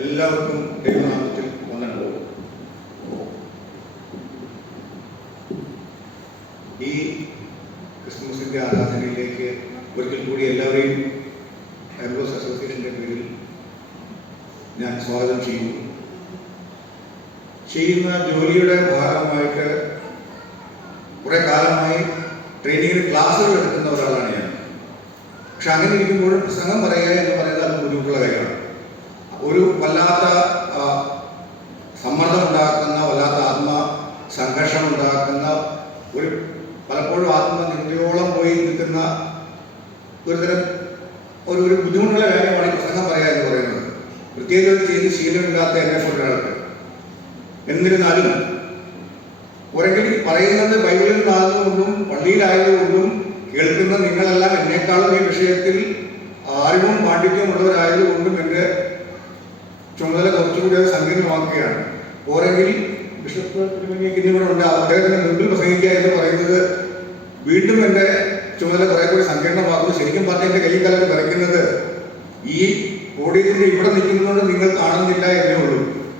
എല്ലാവർക്കും ദൈവനാമത്തിൽ വന്ദനം. ഈ ക്രിസ്മസിൻ്റെ ആരാധനയിലേക്ക് ഒരിക്കൽ കൂടി എല്ലാവരെയും എംബ്രോസ് അസോസിയേഷൻ്റെ പേരിൽ ഞാൻ സ്വാഗതം ചെയ്യുന്നു. ചെയ്യുന്ന ജോലിയുടെ ഭാഗമായിട്ട് കുറേ കാലമായി ട്രെയിനിങ്ങിന് ക്ലാസ്സുകൾ എടുക്കുന്ന ഒരാളാണ് ഞാൻ. പക്ഷെ അങ്ങനെ ഇരിക്കുമ്പോഴും പ്രസംഗം പറയുക എന്ന് പറയുന്നത് അത് ബുദ്ധിമുട്ടുള്ള കാര്യമാണ്. ഒരു വല്ലാത്ത സമ്മർദ്ദം ഉണ്ടാക്കുന്ന, വല്ലാത്ത സംഘർഷം ഉണ്ടാക്കുന്ന, ഒരു പലപ്പോഴും ആത്മനിന്ദയോളം പോയി നിൽക്കുന്ന ഒരുതരം ഒരു ബുദ്ധിമുട്ടുള്ള കാര്യമാണ് ഈ പ്രസംഗം പറയുക എന്ന് പറയുന്നത്. പ്രത്യേകിച്ച് ഒരു ചെയ്ത് ശീലമില്ലാത്ത എന്നെ പോലൊരാൾക്ക്. എന്നിരുന്നാലും ഒരെങ്കിൽ പറയുന്നത് ബൈബിളിൽ നിന്നാകുന്നതുകൊണ്ടും പള്ളിയിലായതുകൊണ്ടും കേൾക്കുന്ന നിങ്ങളെല്ലാം എന്നെക്കാളും ഈ വിഷയത്തിൽ അറിവും പാണ്ഡിത്യവും ഉള്ളവരായതുകൊണ്ടും എൻ്റെ ചുമതല കുറച്ചുകൂടി അത് സങ്കീർണമാക്കുകയാണ്. ഓരെങ്കിൽ ബിഷപ്പ് തിരുമേനിക്കിന്നിവിടെ ഉണ്ട്, അദ്ദേഹത്തിന് മുൻപിൽ പ്രസംഗിക്കുക എന്ന് പറയുന്നത് വീണ്ടും എൻ്റെ ചുമതല കുറെ കൂടി സങ്കീർണമാക്കുന്നു. ശരിക്കും പറഞ്ഞാൽ എൻ്റെ കൈ കാലത്ത് വരയ്ക്കുന്നത് ഈ ഓഡിയത്തിൻ്റെ ഇവിടെ നിൽക്കുന്നതുകൊണ്ട് നിങ്ങൾ കാണുന്നില്ല എന്നേ ഉള്ളൂ.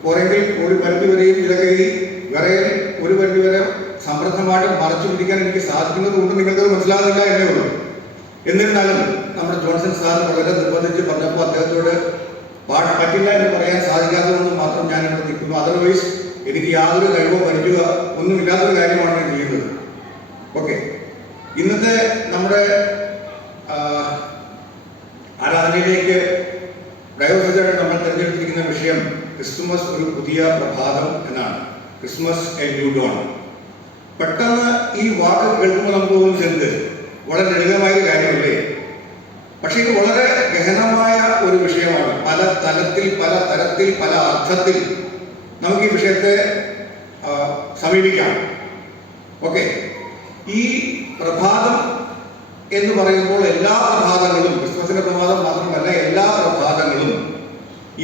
ഓരെങ്കിൽ ഒരു പരിധി വരെയും ഇതൊക്കെ ഈ വിറയിൽ ഒരു പരിധി വരെ സമൃദ്ധമായിട്ട് മറച്ചു പിടിക്കാൻ എനിക്ക് സാധിക്കുന്നത് കൊണ്ട് നിങ്ങൾക്കത് മനസ്സിലാകുന്നില്ല എന്നേ ഉള്ളൂ. എന്നിരുന്നാലും നമ്മുടെ ജോൺസൺ സാർ വളരെ നിർബന്ധിച്ച് പറഞ്ഞപ്പോൾ അദ്ദേഹത്തോട് പറ്റില്ല എന്ന് പറയാൻ സാധിക്കാത്തതുകൊണ്ട് മാത്രം ഞാനിവിടെ നിൽക്കുന്നു. അതർവൈസ് എനിക്ക് യാതൊരു കഴിവോ പരിചയ ഒന്നുമില്ലാത്തൊരു കാര്യമാണ് ഞാൻ ചെയ്യുന്നത്. ഓക്കെ, ഇന്നത്തെ നമ്മുടെ ആരാധനയിലേക്ക് ഡയോസസായിട്ട് നമ്മൾ തിരഞ്ഞെടുത്തിരിക്കുന്ന വിഷയം ക്രിസ്തുമസ് ഒരു പുതിയ പ്രഭാതം എന്നാണ്. Christmas A new Don. പെട്ടെന്ന് ഈ വാക്ക് കേൾക്കുമ്പോൾ നമുക്ക് തോന്നുന്നത് വളരെ ലളിതമായ കാര്യമല്ലേ? പക്ഷെ ഇത് വളരെ ഗഹനമായ ഒരു വിഷയമാണ്. പല തലത്തിൽ പല തരത്തിൽ പല അർത്ഥത്തിൽ നമുക്ക് ഈ വിഷയത്തെ സമീപിക്കാം. ഓക്കെ, ഈ പ്രഭാതം എന്ന് പറയുമ്പോൾ എല്ലാ പ്രഭാതങ്ങളും, ക്രിസ്മസിന്റെ പ്രഭാതം മാത്രമല്ല, എല്ലാ പ്രഭാതങ്ങളും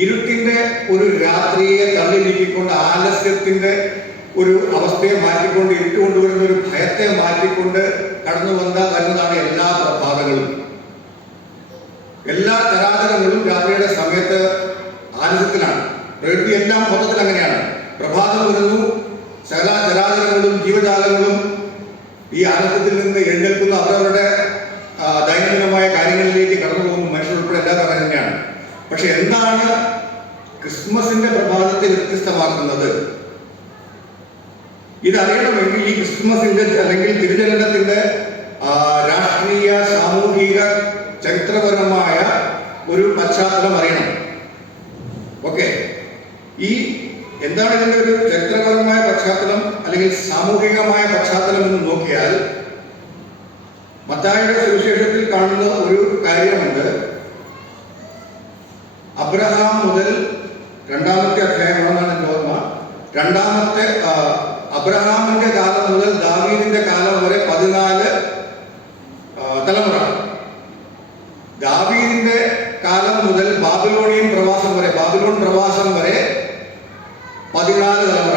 ഇരുട്ടിന്റെ ഒരു രാത്രിയെ തള്ളി നീക്കിക്കൊണ്ട്, ആലസ്യത്തിന്റെ ഒരു അവസ്ഥയെ മാറ്റിക്കൊണ്ട്, ഇരുട്ട് കൊണ്ടുവരുന്ന ഒരു ഭയത്തെ മാറ്റിക്കൊണ്ട് കടന്നു വരുന്നതാണ് എല്ലാ പ്രഭാതങ്ങളും. എല്ലാ ചരാചരങ്ങളും രാത്രിയുടെ സമയത്ത് ആലസ്യത്തിലാണ്. പ്രകൃതി എല്ലാം മൊത്തത്തിൽ അങ്ങനെയാണ്. പ്രഭാതം വരുന്നു, സകല ചരാചരങ്ങളും ജീവജാലങ്ങളും ഈ ആലസ്യത്തിൽ നിന്ന് എഴുന്നേൽക്കുന്ന അവരവരുടെ ദൈനംദിനമായ കാര്യങ്ങളിലേക്ക് കടന്നു പോകുന്നു. മനുഷ്യരുൾപ്പെടെ എല്ലാ കാര്യം തന്നെയാണ്. പക്ഷെ എന്താണ് ക്രിസ്മസിന്റെ പ്രഭാതത്തെ വ്യത്യസ്തമാക്കുന്നത്? ഇതറിയണമെങ്കിൽ ഈ ക്രിസ്മസിന്റെ അല്ലെങ്കിൽ തിരുജനനത്തിന്റെ രാഷ്ട്രീയ, സാമൂഹിക, ചരിത്രപരമായ ഒരു പശ്ചാത്തലം അറിയണം. ഓക്കെ, ഈ എന്താണ് ഇതിന്റെ ഒരു ചരിത്രപരമായ പശ്ചാത്തലം അല്ലെങ്കിൽ സാമൂഹികമായ പശ്ചാത്തലം എന്ന് നോക്കിയാൽ മത്തായിയുടെ സുവിശേഷത്തിൽ കാണുന്ന ഒരു കാര്യമുണ്ട്. അബ്രഹാം മുതൽ രണ്ടാമത്തെ അധ്യായമാണെന്നാണ് എൻ്റെ ഓർമ്മ. രണ്ടാമത്തെ അബ്രഹാമിന്റെ കാലം മുതൽ ദാവീദിന്റെ കാലം വരെ 14 തലമുറ. ദാവീദിന്റെ കാലം മുതൽ ബാബിലോൺ പ്രവാസം വരെ 14 തലമുറ.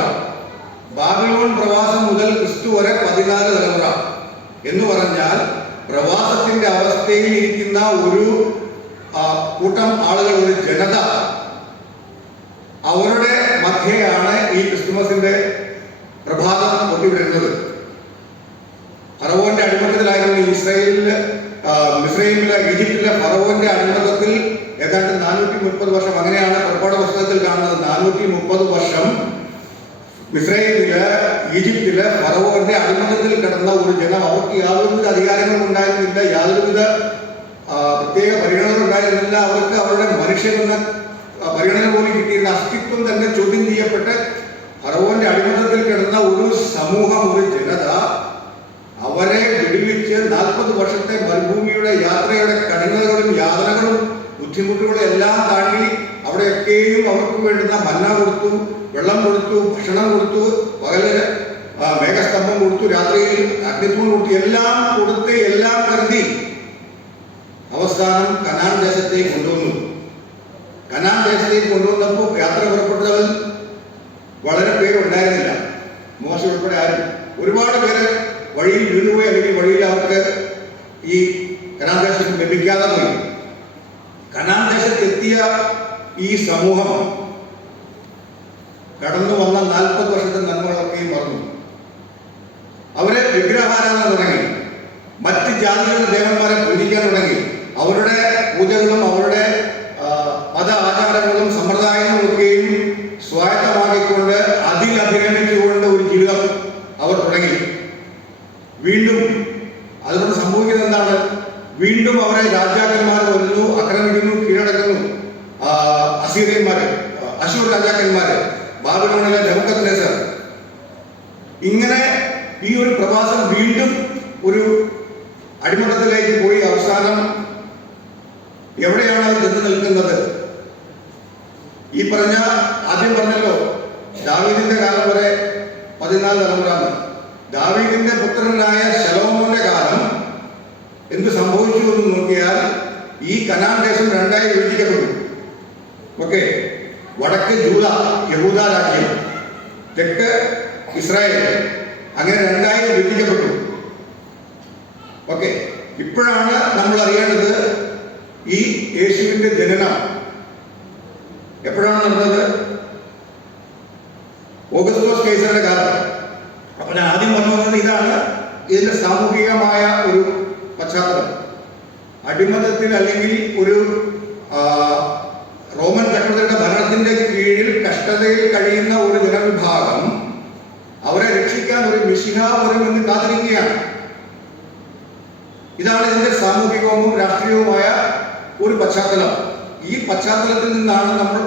ബാബിലോൺ പ്രവാസം മുതൽ ക്രിസ്തു വരെ 14 തലമുറ എന്ന് പറഞ്ഞാൽ പ്രവാസത്തിന്റെ അവസ്ഥയിൽ ഇരിക്കുന്ന ഒരു കൂട്ടം ആളുകൾ, ഒരു ജനത, അവരുടെ മധ്യയാണ് ഈ ക്രിസ്തുമസിന്റെ പ്രഭാതം പൊട്ടിവിടുന്നത്. ഫറവോന്റെ അടിമത്തത്തിലായിരുന്നു മിസ്രൈമിലെ ഈജിപ്തിലെ ഫറവോന്റെ അടിമത്തത്തിൽ ഏതാണ്ട് 430 വർഷം. അങ്ങനെയാണ് പുറപ്പാട് പുസ്തകത്തിൽ കാണുന്നത്. 430 വർഷം മിസ്രൈമില്, ഈജിപ്തിലെ ഫറവോന്റെ അടിമത്തത്തിൽ കിടന്ന ഒരു ജനം. അവർക്ക് യാതൊരുവിധ അധികാരങ്ങളും ഉണ്ടായിരുന്നില്ല, യാതൊരുവിധ പ്രത്യേക പരിഗണനകൾ ഉണ്ടായിരുന്നില്ല. അവർക്ക് അവരുടെ മനുഷ്യനെന്ന പരിഗണന പോലും കിട്ടിയിരുന്ന അസ്തിത്വം തന്നെ ചോദ്യം ചെയ്യപ്പെട്ട് ഫറവോന്റെ അടിമത്തത്തിൽ കിടന്ന ഒരു സമൂഹം, ഒരു ജനത, അവരെ വിടുവിച്ച് 40 വർഷത്തെ മരുഭൂമിയുടെ യാത്രയുടെ കഠിനതകളും യാതനകളും ബുദ്ധിമുട്ടുകളും എല്ലാം താണ്ടി അവിടെയൊക്കെയും അവർക്ക് വേണ്ടുന്ന മന്ന കൊടുത്തു, വെള്ളം കൊടുത്തു, ഭക്ഷണം കൊടുത്തു, പകല് മേഘസ്തംഭം കൊടുത്തു, രാത്രിയിൽ അഗ്നിത്വം കൊടുത്തു, എല്ലാം കൊടുത്ത് എല്ലാം കരുതി അവസാനം കനാൻ ദേശത്തേക്ക് കൊണ്ടുവന്നു. കനാൻ ദേശത്തേക്ക് കൊണ്ടുവന്നപ്പോൾ യാത്ര പുറപ്പെട്ടവർ വളരെ പേരുണ്ടായിരുന്നില്ല. മോശം ഉൾപ്പെടെ ആരും, ഒരുപാട് പേര് വഴിയിൽ വീണുപോയി, അല്ലെങ്കിൽ വഴിയിൽ അവർക്ക് ഈ കനാൻ ദേശത്ത് ലഭിക്കാതെ പോയി. കനാൻ ദേശത്ത് എത്തിയ ഈ സമൂഹം കടന്നു വന്ന 40 വർഷത്തെ നന്മകളൊക്കെയും മറന്നു. അവരെ വിഗ്രഹാരാധന തുടങ്ങി, മറ്റ് ജാതികളുടെ ദേവന്മാരെ പൂജിക്കാൻ തുടങ്ങി. അവരുടെ പൂജകളും അവരുടെ മത ആചാരങ്ങളും സമ്പ്രദായങ്ങളും ഒക്കെയും സ്വായത്തമാക്കിക്കൊണ്ട് അതിലഭിരമിച്ചുകൊണ്ട് ഒരു ജീവിതം അവർ തുടങ്ങി. വീണ്ടും അതുകൊണ്ട് സംഭവിക്കുന്നത് എന്താണ്? വീണ്ടും അവരെ രാജാക്കന്മാർ വരുന്നു, ആക്രമിക്കുന്നു, കീഴടക്കുന്നു. അശൂർ രാജാക്കന്മാര്, ബാബിലോണിലെ നെബൂഖദ്നേസർ. ഇങ്ങനെ ഈ ഒരു പ്രവാസം വീണ്ടും ഒരു അടിമത്തത്തിലേക്ക് പോയി അവസാനം എവിടെയാണ് അത് ചെന്ന് നിൽക്കുന്നത്? ഈ പറഞ്ഞ ആദ്യം പറഞ്ഞല്ലോ, ദാവീദിന്റെ കാലം വരെ 14 തലമുറ. ദാവീദിന്റെ പുത്രനായ ശലോമോന്റെ കാലം എന്ത് സംഭവിച്ചു എന്ന് നോക്കിയാൽ ഈ കനാൻ ദേശം 2ആയി വിഭജിക്കപ്പെട്ടു. ഓക്കെ, വടക്ക് ജൂദ യഹൂദ രാജ്യം, തെക്ക് ഇസ്രായേൽ, അങ്ങനെ 2ആയി വിഭജിക്കപ്പെട്ടു. ഓക്കെ, ഇപ്പോഴാണ് നമ്മൾ അറിയേണ്ടത് ഈ യേശുവിന്റെ ജനനം എപ്പോഴാണ് നടന്നത്? ഓഗസ്തോസ് കൈസറുടെ കാലം. അപ്പൊ ഞാൻ ആദ്യം പറഞ്ഞു വന്നത് ഇതാണ് ഇതിന്റെ സാമൂഹികമായ ഒരു പശ്ചാത്തലം. അടിമത്തത്തിൽ അല്ലെങ്കിൽ ഒരു റോമൻ ചക്രവർത്തിയുടെ ഭരണത്തിന്റെ കീഴിൽ കഷ്ടതയിൽ കഴിയുന്ന ഒരു ജനവിഭാഗം, അവരെ രക്ഷിക്കാൻ ഒരു മിശിഹ വരുമെന്ന് കാത്തിരിക്കുകയാണ്. ഇതാണ് ഇതിന്റെ സാമൂഹികവും രാഷ്ട്രീയവുമായ ഒരു പശ്ചാത്തലം. ഈ പശ്ചാത്തലത്തിൽ നിന്നാണ് നമ്മൾ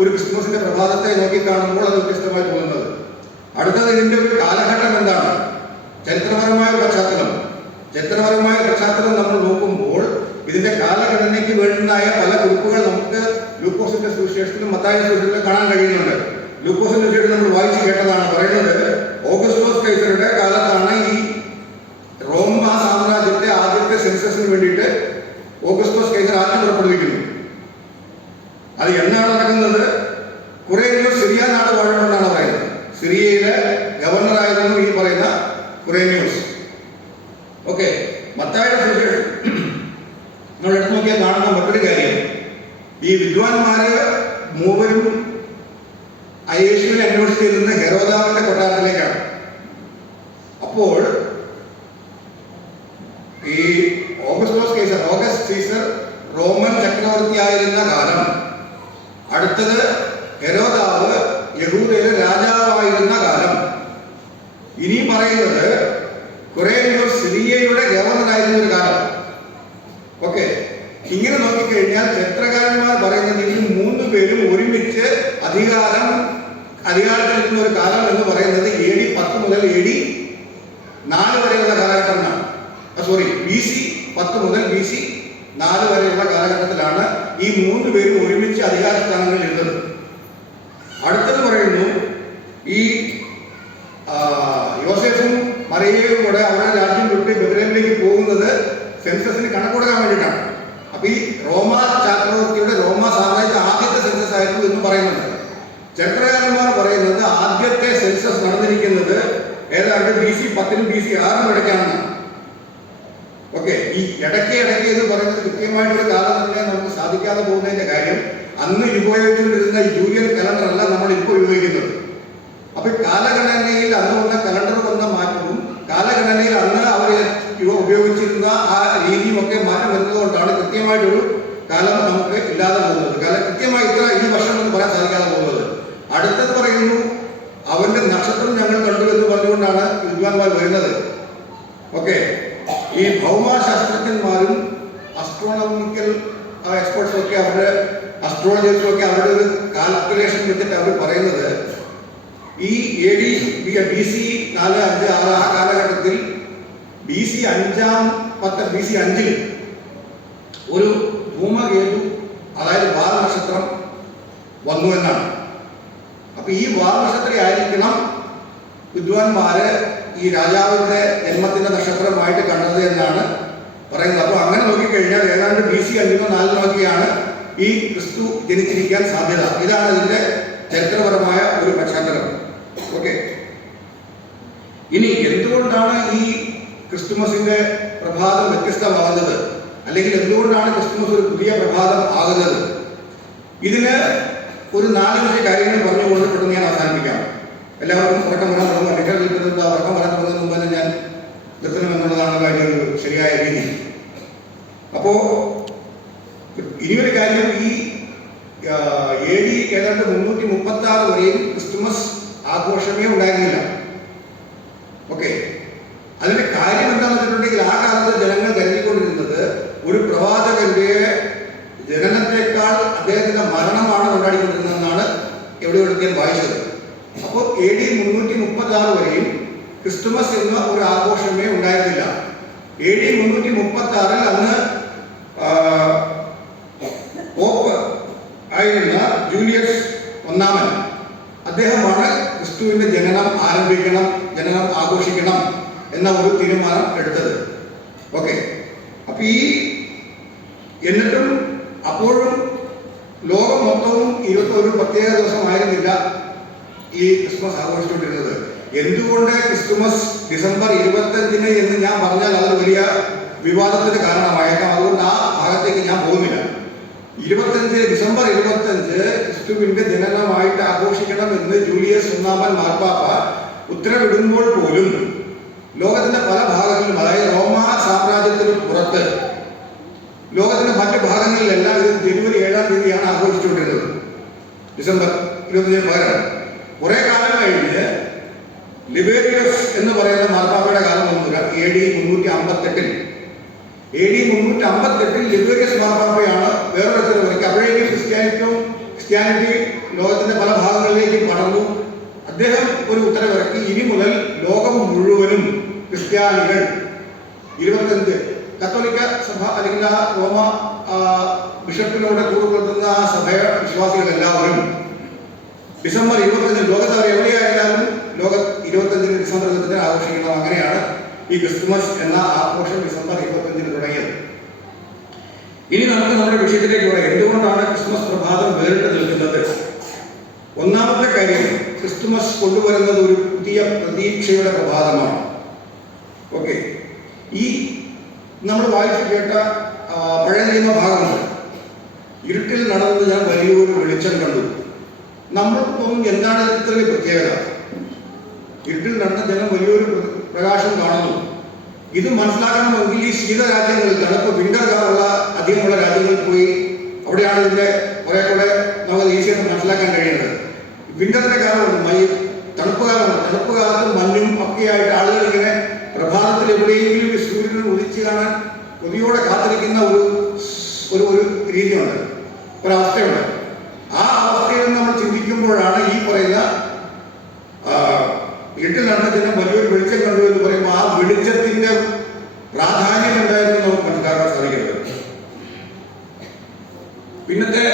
ഒരു ക്രിസ്മസിന്റെ പ്രഭാതത്തെ നോക്കിക്കാണുമ്പോൾ അത് വ്യത്യസ്തമായി തോന്നുന്നത്. അടുത്തത് ഇതിന്റെ ഒരു കാലഘട്ടം എന്താണ്? ചരിത്രപരമായ പശ്ചാത്തലം. ചരിത്രപരമായ പശ്ചാത്തലം നമ്മൾ നോക്കുമ്പോൾ ഇതിന്റെ കാലഘടനയ്ക്ക് വേണ്ടുന്നതായ പല കുറിപ്പുകൾ നമുക്ക് ലൂക്കോസിന്റെ സുവിശേഷത്തിലും മത്തായിയുടെ സുവിശേഷത്തിലും കാണാൻ കഴിയുന്നുണ്ട്. ലൂക്കോസിന്റെ സുവിശേഷം നമ്മൾ വായിച്ചു കേട്ടതാണ്. പറയുന്നത് ഓഗസ്റ്റോസ് കൈസറുടെ കാലത്താണ് ഈ റോമ സാമ്രാജ്യത്തെ ആദ്യത്തെ സെൻസസിന് വേണ്ടിയിട്ട് ഓഗസ്റ്റോസ് കൈസർ ആദ്യം പുറപ്പെടുവിക്കുന്നു. അത് എന്നാണ് നടക്കുന്നത്? കുറേനിയോസ് സിറിയ നാട് വാഴുമെന്നാണ് പറയുന്നത്. സിറിയയിലെ ഗവർണറായിരുന്നു ഈ പറയുന്ന കുറേനിയോസ്. ഓക്കെ, മത്തായിയുടെ സുവിശേഷം നമ്മൾ എടുത്തു നോക്കിയാൽ കാണുന്ന മറ്റൊരു കാര്യം, ഈ വിദ്വാൻമാര് മൂവരും യേശുവിനെ അന്വേഷിച്ച് ചെല്ലുന്ന ഹെരോദാവിന്റെ കൊട്ടാരത്തിലേക്കാണ്. അപ്പോൾ ഈ ഓഗസ്റ്റ് സീസർ റോമൻ ചക്രവർത്തിയായിരുന്ന കാലം, അടുത്തത് ഹെരോദാവ് യഹൂദയിലെ രാജാവായിരുന്ന കാലം, ഇനി പറയുന്നത് കുറേനിയോസ് സിറിയയുടെ ഗവർണറായിരുന്ന ഒരു കാലം. ഓക്കെ, ഇങ്ങനെ നോക്കിക്കഴിഞ്ഞാൽ ചരിത്രകാരന്മാർ പറയുന്നത് ഈ 3 പേരും ഒരുമിച്ച് അധികാരത്തിൽ നിൽക്കുന്ന ഒരു കാലം എന്ന് പറയുന്നത് AD 10 മുതൽ AD 4 വരെയുള്ള കാലഘട്ടമാണ്. BC 10 മുതൽ BC 4 വരെയുള്ള കാലഘട്ടത്തിലാണ് ഈ 3 പേരും ഒരുമിച്ച് അധികാര സ്ഥാനങ്ങളിൽ ഇരുന്നത്. അടുത്തത് പറയുന്നു ഈ യോസേഫും മറിയയും കൂടെ അവരുടെ രാജ്യം വിട്ട് ബെത്ലഹേമിലേക്ക് പോകുന്നത് സെൻസസിന് കണക്കൊടുക്കാൻ വേണ്ടിയിട്ടാണ്. അപ്പൊ ഈ റോമ ചക്രവർത്തിയുടെ റോമ സാമ്രാജ്യത്തെ ആദ്യത്തെ സെൻസസ് ആയിരുന്നു എന്ന് പറയുന്നുണ്ട്. ചരിത്രകാരന്മാർ പറയുന്നത് ആദ്യത്തെ സെൻസസ് നടന്നിരിക്കുന്നത് ഏതാണ്ട് BC 10 BC 6 ഇടയ്ക്കാണ്. ഓക്കെ, ഈ ഇടയ്ക്ക് എന്ന് പറയുന്നത് കൃത്യമായിട്ടൊരു കാലം തന്നെ നമുക്ക് സാധിക്കാതെ പോകുന്നതിന്റെ കാര്യം, അന്ന് ഉപയോഗിച്ചുകൊണ്ടിരുന്ന ജൂലിയൻ കലണ്ടർ അല്ല നമ്മൾ ഇപ്പോൾ ഉപയോഗിക്കുന്നത്. അപ്പൊ കാലഗണനയിൽ അന്ന് വന്ന കലണ്ടർ വന്ന മാറ്റവും കാലഗണനയിൽ അന്ന് അവർ ഉപയോഗിച്ചിരുന്ന ആ രീതിയും ഒക്കെ മാറ്റം വരുന്നതുകൊണ്ടാണ് കൃത്യമായിട്ടൊരു കാലം നമുക്ക് ഇല്ലാതെ പോകുന്നത്. കൃത്യമായി ഈ വർഷം എന്ന് പറയാൻ സാധിക്കാതെ പോകുന്നത്. അടുത്തത് പറയുന്നു അവന്റെ നക്ഷത്രം ഞങ്ങൾ കണ്ടു എന്ന് പറഞ്ഞുകൊണ്ടാണ് വിദ്വാൻമാർ വരുന്നത്. ഓക്കെ, ഈ ഭൗമശാസ്ത്രജ്ഞന്മാരും അസ്ട്രോണമിക്കൽ എക്സ്പേർട്സും ഒക്കെ അവരുടെ അസ്ട്രോളജേഴ്സും ഒക്കെ അവരുടെ ഒരു കാൽക്കുലേഷൻ വെച്ചിട്ട് അവർ പറയുന്നത് ഈ BC 4, 5, 6 ആ കാലഘട്ടത്തിൽ BC 5 ഒരു ധൂമകേതു, അതായത് വാൽ നക്ഷത്രം വന്നു എന്നാണ്. അപ്പൊ ഈ വാൽ നക്ഷത്രം ആയിരിക്കണം വിദ്വാൻമാര് ഈ രാജാവിന്റെ ജന്മത്തിന്റെ നക്ഷത്രമായിട്ട് കണ്ടത് എന്നാണ് പറയുന്നത്. അപ്പൊ അങ്ങനെ നോക്കിക്കഴിഞ്ഞാൽ ഏതാണ്ട് BC 5 4 ഈ ക്രിസ്തു ജനിച്ചിരിക്കാൻ സാധ്യത. ഇതാണ് ഇതിന്റെ ചരിത്രപരമായ ഒരു പശ്ചാത്തലം. ഓക്കെ, ഇനി എന്തുകൊണ്ടാണ് ഈ ക്രിസ്തുമസിന്റെ പ്രഭാതം വ്യത്യസ്തമാകുന്നത്, അല്ലെങ്കിൽ എന്തുകൊണ്ടാണ് ക്രിസ്തുമസ് ഒരു പുതിയ പ്രഭാതം ആകുന്നത്? ഇതിന് ഒരു 4-5 കാര്യങ്ങൾ പറഞ്ഞുകൊണ്ട് പെട്ടെന്ന് ഞാൻ അവസാനിപ്പിക്കാം. എല്ലാവർക്കും ഉറക്കം വരാൻ തുടങ്ങും. ടിക്കർ കിട്ടുന്നത് ഉറക്കം വരാൻ തുടങ്ങുന്നതിന് മുമ്പ് തന്നെ ഞാൻ നിർത്തണം എന്നുള്ളതാണ് അതിൻ്റെ ഒരു ശരിയായ രീതി. അപ്പോൾ ഇനിയൊരു കാര്യം, ഈ AD ഏതാണ്ട് 336 വരെയും ക്രിസ്തുമസ് ആഘോഷമേ ഉണ്ടായിരുന്നില്ല. ഓക്കെ, അതിന്റെ കാര്യം എന്താണെന്ന് വെച്ചിട്ടുണ്ടെങ്കിൽ ആ കാലത്ത് ജനങ്ങൾ കരുതിക്കൊണ്ടിരുന്നത് ഒരു പ്രവാചകന്റെ ജനനത്തെക്കാൾ അദ്ദേഹത്തിന്റെ മരണമാണ് കൊണ്ടാടിക്കൊണ്ടിരുന്നതെന്നാണ് എവിടെയൊക്കെ ഞാൻ വായിച്ചത്. അപ്പോൾ AD 336 വരെയും ക്രിസ്തുമസ് എന്ന ഒരു ആഘോഷമേ ഉണ്ടായിരുന്നില്ല. AD 336 അന്ന് പോപ്പ് ആയിരുന്ന ജൂലിയസ് I അദ്ദേഹമാണ് ക്രിസ്തുവിന്റെ ജനനം ആരംഭിക്കണം, ജനനം ആഘോഷിക്കണം എന്ന ഒരു തീരുമാനം എടുത്തത്. ഓക്കെ, അപ്പൊ എന്നിട്ടും അപ്പോഴും ലോകം മൊത്തവും ഒരു പ്രത്യേക ദിവസമായിരുന്നില്ല ഈ ക്രിസ്മസ് ആഘോഷിച്ചുകൊണ്ടിരുന്നത്. എന്തുകൊണ്ട് ക്രിസ്തുമസ് ഡിസംബർ 25 എന്ന് ഞാൻ പറഞ്ഞാൽ അത് വലിയ വിവാദത്തിന് കാരണമായേക്കാം. അതുകൊണ്ട് ആ ഭാഗത്തേക്ക് ഞാൻ പോകുന്നില്ല. ഡിസംബർ 25 ക്രിസ്തുവിന്റെ ജനനമായിട്ട് ആഘോഷിക്കണം എന്ന് ജൂലിയസ് I മാർപ്പാപ്പ ഉത്തരവിടുമ്പോൾ പോലും ലോകത്തിന്റെ പല ഭാഗങ്ങളിലും, അതായത് റോമാ സാമ്രാജ്യത്തിന് പുറത്ത് ലോകത്തിന്റെ മറ്റു ഭാഗങ്ങളിലെല്ലാം ഇത് ജനുവരി 7-ാം തീയതിയാണ് ആഘോഷിച്ചുകൊണ്ടിരുന്നത്. ഡിസംബർ 25 പകരം കുറെ കാലം കഴിഞ്ഞ് ലിബേരിയസ് എന്ന് പറയുന്ന മാർപ്പാപ്പയുടെ കാലം വന്നു. AD 358 ലിബേരിയസ് മാർപ്പാപ്പയാണ് വേറൊരു വരയ്ക്ക്. അപ്പോഴേക്കും ക്രിസ്ത്യാനിറ്റി ലോകത്തിന്റെ പല ഭാഗങ്ങളിലേക്ക് പടർന്നു. അദ്ദേഹം ഒരു ഉത്തരവിറക്കി, ഇനി മുതൽ ലോകം മുഴുവനും ക്രിസ്ത്യാനികൾ 25 കത്തോലിക്ക സഭ അല്ലെങ്കിൽ ആ റോമ ബിഷപ്പിനോട് കൂറുപെടുത്തുന്ന ആ സഭയുടെ വിശ്വാസികൾ എല്ലാവരും ഡിസംബർ 25 ലോകത്ത് അവർ എവിടെയായാലും ലോകം 25 ഡിസംബർ 25 ആഘോഷിക്കണം. അങ്ങനെയാണ് ഈ ക്രിസ്തുമസ് എന്ന ആഘോഷം ഡിസംബർ 25 തുടങ്ങിയത്. ഇനി നമുക്ക് നമ്മുടെ വിഷയത്തിലേക്ക് പറയാം. എന്തുകൊണ്ടാണ് ക്രിസ്മസ് പ്രഭാതം വേറിട്ട് നിൽക്കുന്നത്? ഒന്നാമത്തെ കാര്യം, ക്രിസ്തുമസ് കൊണ്ടുവരുന്നത് ഒരു പുതിയ പ്രതീക്ഷയുടെ പ്രഭാതമാണ്. ഓക്കെ, ഈ നമ്മൾ വായിച്ചു കേട്ട പഴയ നിയമ ഭാഗമുണ്ട്. ഇരുട്ടിൽ നടന്നത് ഞാൻ വലിയൊരു വെളിച്ചം കണ്ടു. നമ്മൾക്കും എന്താണ് ഇത്രയും പ്രത്യേകത? ഇരുട്ടിൽ നടന്ന ജനം വലിയൊരു പ്രകാശം കാണുന്നു. ഇത് മനസ്സിലാക്കണമെങ്കിൽ ഈ ശീത രാജ്യങ്ങളിൽ, തണുപ്പ് വിന്റർ കാലുള്ള അധികമുള്ള രാജ്യങ്ങളിൽ പോയി അവിടെയാണ് ഇതിന്റെ കുറെ കൂടെ നമുക്ക് ഈസിയായിട്ട് മനസ്സിലാക്കാൻ കഴിയുന്നത്. വിന്ററിന്റെ കാലമുണ്ട്, തണുപ്പ് കാലമുണ്ട്. തണുപ്പ് കാലത്ത് മഞ്ഞും ഒക്കെയായിട്ട് ആളുകൾ ഇങ്ങനെ പ്രഭാതത്തിൽ എവിടെയെങ്കിലും സൂര്യനെ ഉദിച്ചു കാണാൻ കൊതിയോടെ കാത്തിരിക്കുന്ന ഒരു രീതിയുണ്ട്, ഒരവസ്ഥയുണ്ട്. ആ അവസ്ഥയിൽ നമ്മൾ ചിന്തിക്കുമ്പോഴാണ് ഈ പറയുന്ന ഇരുട്ടിൽ നടന്ന ജനം വലിയൊരു വെളിച്ചം കണ്ടു എന്ന് പറയുമ്പോൾ ആ വെളിച്ചത്തിന്റെ പ്രാധാന്യം എന്തായിരുന്നു നമുക്ക് മനസ്സിലാക്കാൻ സാധിക്കുന്നത്. പിന്നത്തെ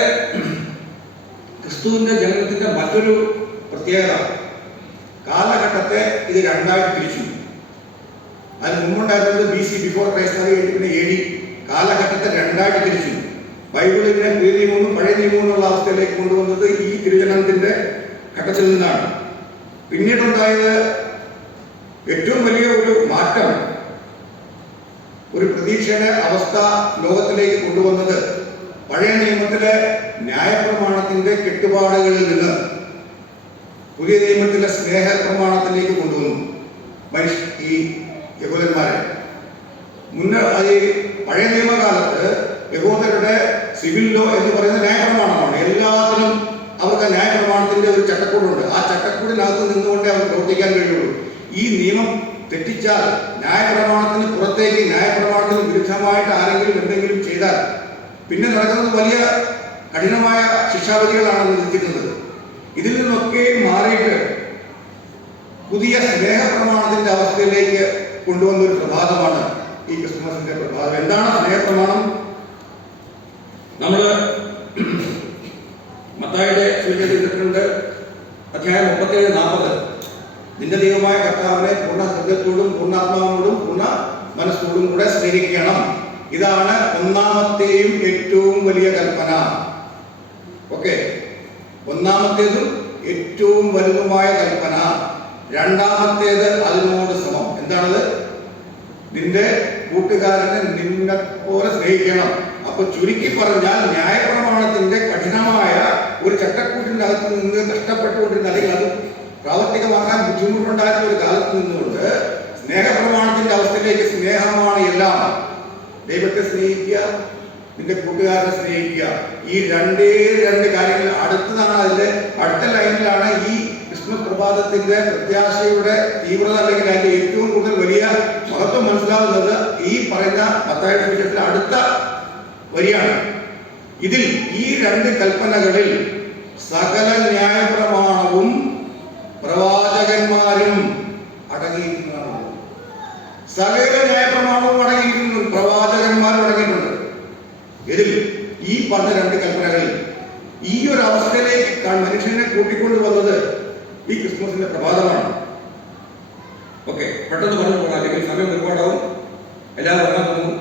ക്രിസ്തുവിന്റെ ജനനത്തിന്റെ മറ്റൊരു പ്രത്യേകത, കാലഘട്ടത്തെ ഇത് രണ്ടായിട്ട് തിരിച്ചു. അതിന് മുമ്പുണ്ടായിരുന്നത് BC ബിഫോർ ക്രൈസ്റ്റ്, അത് കഴിഞ്ഞ് പിന്നെ AD. കാലഘട്ടത്തെ രണ്ടായിട്ട് തിരിച്ചു. ബൈബിളിനെ പുതിയ നിയമവും പഴയ നിയമവും എന്നുള്ള അവസ്ഥയിലേക്ക് കൊണ്ടുവന്നത് ഈ തിരുജനനത്തിന്റെ ഘട്ടത്തിൽ നിന്നാണ്. പിന്നീടുണ്ടായത് ഏറ്റവും വലിയ ഒരു മാറ്റം, ഒരു പ്രതീക്ഷയുടെ അവസ്ഥ ലോകത്തിലേക്ക് കൊണ്ടുവന്നത് പഴയ നിയമത്തിലെ ന്യായപ്രമാണത്തിന്റെ കെട്ടുപാടുകളിൽ നിന്ന് പുതിയ നിയമത്തിലെ സ്നേഹപ്രമാണത്തിലേക്ക് കൊണ്ടുവന്നു ഈ യഹൂദന്മാരെ. പഴയ നിയമകാലത്ത് യഹൂദരുടെ സിവിൽ ലോ എന്ന് പറയുന്ന ന്യായപ്രമാണമാണ്. എല്ലാത്തിനും അവർക്ക് ന്യായപ്രമാണത്തിന്റെ ഒരു ചട്ടക്കൂടുണ്ട്. ആ ചട്ടക്കൂടിനകത്ത് നിന്നുകൊണ്ടേ അവർ പ്രവർത്തിക്കാൻ കഴിയുള്ളൂ. ഈ നിയമം തെറ്റിച്ചാൽ, ന്യായപ്രമാണത്തിന് പുറത്തേക്ക്, ന്യായപ്രമാണത്തിന് വിരുദ്ധമായിട്ട് ആരെങ്കിലും എന്തെങ്കിലും ചെയ്താൽ പിന്നെ നടക്കുന്നത് വലിയ കഠിനമായ ശിക്ഷാവിധികളാണ് വിധിച്ചിരുന്നത്. ഇതിൽ നിന്നൊക്കെ മാറിയിട്ട് പുതിയ സ്നേഹപ്രമാണത്തിന്റെ അവസ്ഥയിലേക്ക് കൊണ്ടുവന്ന ഒരു പ്രഭാതമാണ് ഈ ക്രിസ്മസിന്റെ പ്രഭാതം. എന്താണ് സ്നേഹപ്രമാണം? നമ്മൾ മത്തായിയുടെ സുവിശേഷം 37:40 നിന്റെ ദൈവമായ കർത്താവിനെ പൂർണ്ണ ഹൃദയത്തോടും പൂർണ്ണാത്മാവോടും പൂർണ്ണ മനസ്സോടും കൂടെ സ്നേഹിക്കണം. ഇതാണ് ഒന്നാമത്തെയും ഏറ്റവും വലിയ കൽപ്പന. ഓക്കെ, ഒന്നാമത്തേതും ഏറ്റവും വലുതുമായ കൽപ്പന. രണ്ടാമത്തേത് അതിനോട് സമം. എന്താണത്? നിന്റെ കൂട്ടുകാരനെ നിന്നെ പോലെ സ്നേഹിക്കണം. അപ്പൊ ചുരുക്കി പറഞ്ഞാൽ ന്യായപ്രമാണത്തിന്റെ കഠിനമായ ഒരു ചട്ടക്കൂട്ടിന് പ്രാവർത്തികമാക്കാൻ ബുദ്ധിമുട്ടുണ്ടായിരുന്ന ഒരു കാലത്ത് നിന്നുകൊണ്ട് സ്നേഹപ്രമാണത്തിന്റെ അവസ്ഥയിലേക്ക് സ്നേഹമാണ് എല്ലാം. ദൈവത്തെ സ്നേഹിക്കുക, നിന്റെ കൂട്ടുകാരനെ സ്നേഹിക്കുക. ഈ രണ്ട് കാര്യങ്ങൾ അടുത്തതാണ്. അതിന്റെ അടുത്ത ലൈനിലാണ് ഈ ക്രിസ്മസ് പ്രഭാതത്തിന്റെ പ്രത്യാശയുടെ തീവ്രത അല്ലെങ്കിൽ അതിന്റെ ഏറ്റവും കൂടുതൽ വലിയ മഹത്വം മനസ്സിലാവുന്നത് ഈ പറയുന്ന മത്തായി സുവിശേഷത്തിലെ അടുത്ത വരിയാണ്. ഇതിൽ ഈ രണ്ട് കൽപ്പനകളിൽ സകല ന്യായപ്രമാണവും പ്രവാചകന്മാരും അടങ്ങിയിരിക്കുന്നതാണ്. സകല ന്യായപ്രമാണവും അടങ്ങിയിരിക്കുന്നു, പ്രവാചകന്മാരും അടങ്ങിയിട്ടുണ്ട്. ഇതിൽ ഈ പറഞ്ഞ രണ്ട് കൽപ്പനകളിൽ ഈ ഒരു അവസ്ഥയിലേക്ക് മനുഷ്യനെ കൂട്ടിക്കൊണ്ടു വന്നത് ഈ ക്രിസ്മസിന്റെ പ്രഭാതമാണ്. ഓക്കെ, പെട്ടെന്ന് പറഞ്ഞു പോകാം, അല്ലെങ്കിൽ സമയം ഒരുപാടാവും, എല്ലാം പറയാൻ തോന്നും,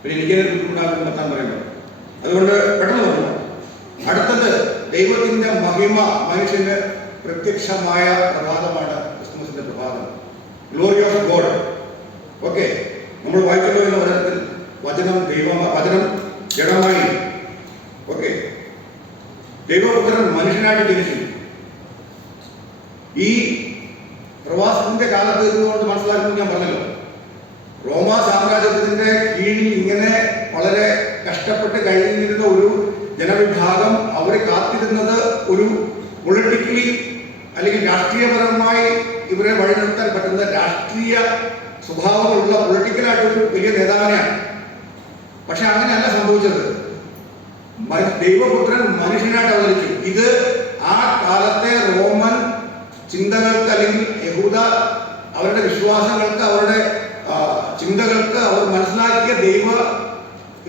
പിന്നെ എനിക്ക് ബുദ്ധിമുട്ടാകും എത്താൻ പറയുന്നത്. അതുകൊണ്ട് പെട്ടെന്ന് പറഞ്ഞു. അടുത്തത് ദൈവത്തിന്റെ മഹിമ മനുഷ്യന് പ്രത്യക്ഷമായ പ്രഭാതമാണ് ക്രിസ്മസിന്റെ പ്രഭാതം. Glory of God. ഓക്കെ, നമ്മൾ വായിച്ചല്ലോ എന്ന വചനത്തിൽ വചനം ജഡമായി. ഓക്കെ, ദൈവപുത്രൻ മനുഷ്യനായിട്ട് ജനിച്ചു. ഈ പ്രവാസത്തിന്റെ കാലത്ത് ഇരുന്നുകൊണ്ട് മനസ്സിലാക്കുന്നത് ഞാൻ പറഞ്ഞല്ലോ, റോമാ സാമ്രാജ്യത്തിന്റെ കീഴിൽ ഇങ്ങനെ വളരെ കഷ്ടപ്പെട്ട് കഴിഞ്ഞിരുന്ന ഒരു ജനവിഭാഗം അവരെ കാത്തിരുന്നത് ഒരു പൊളിറ്റിക്കലി അല്ലെങ്കിൽ രാഷ്ട്രീയപരമായി ഇവരെ വഴി നിർത്താൻ പറ്റുന്ന രാഷ്ട്രീയ സ്വഭാവമുള്ള പൊളിറ്റിക്കലായിട്ടൊരു വലിയ നേതാവിനെയാണ്. പക്ഷെ അങ്ങനെയല്ല സംഭവിച്ചത്. ദൈവപുത്രൻ മനുഷ്യനായിട്ട് അവതരിച്ചു. ഇത് ആ കാലത്തെ റോമൻ ചിന്തകൾക്ക് അല്ലെങ്കിൽ യഹൂദ അവരുടെ വിശ്വാസങ്ങൾക്ക് അവരുടെ ചിന്തകൾക്ക് അവർ മനസ്സിലാക്കിയ ദൈവ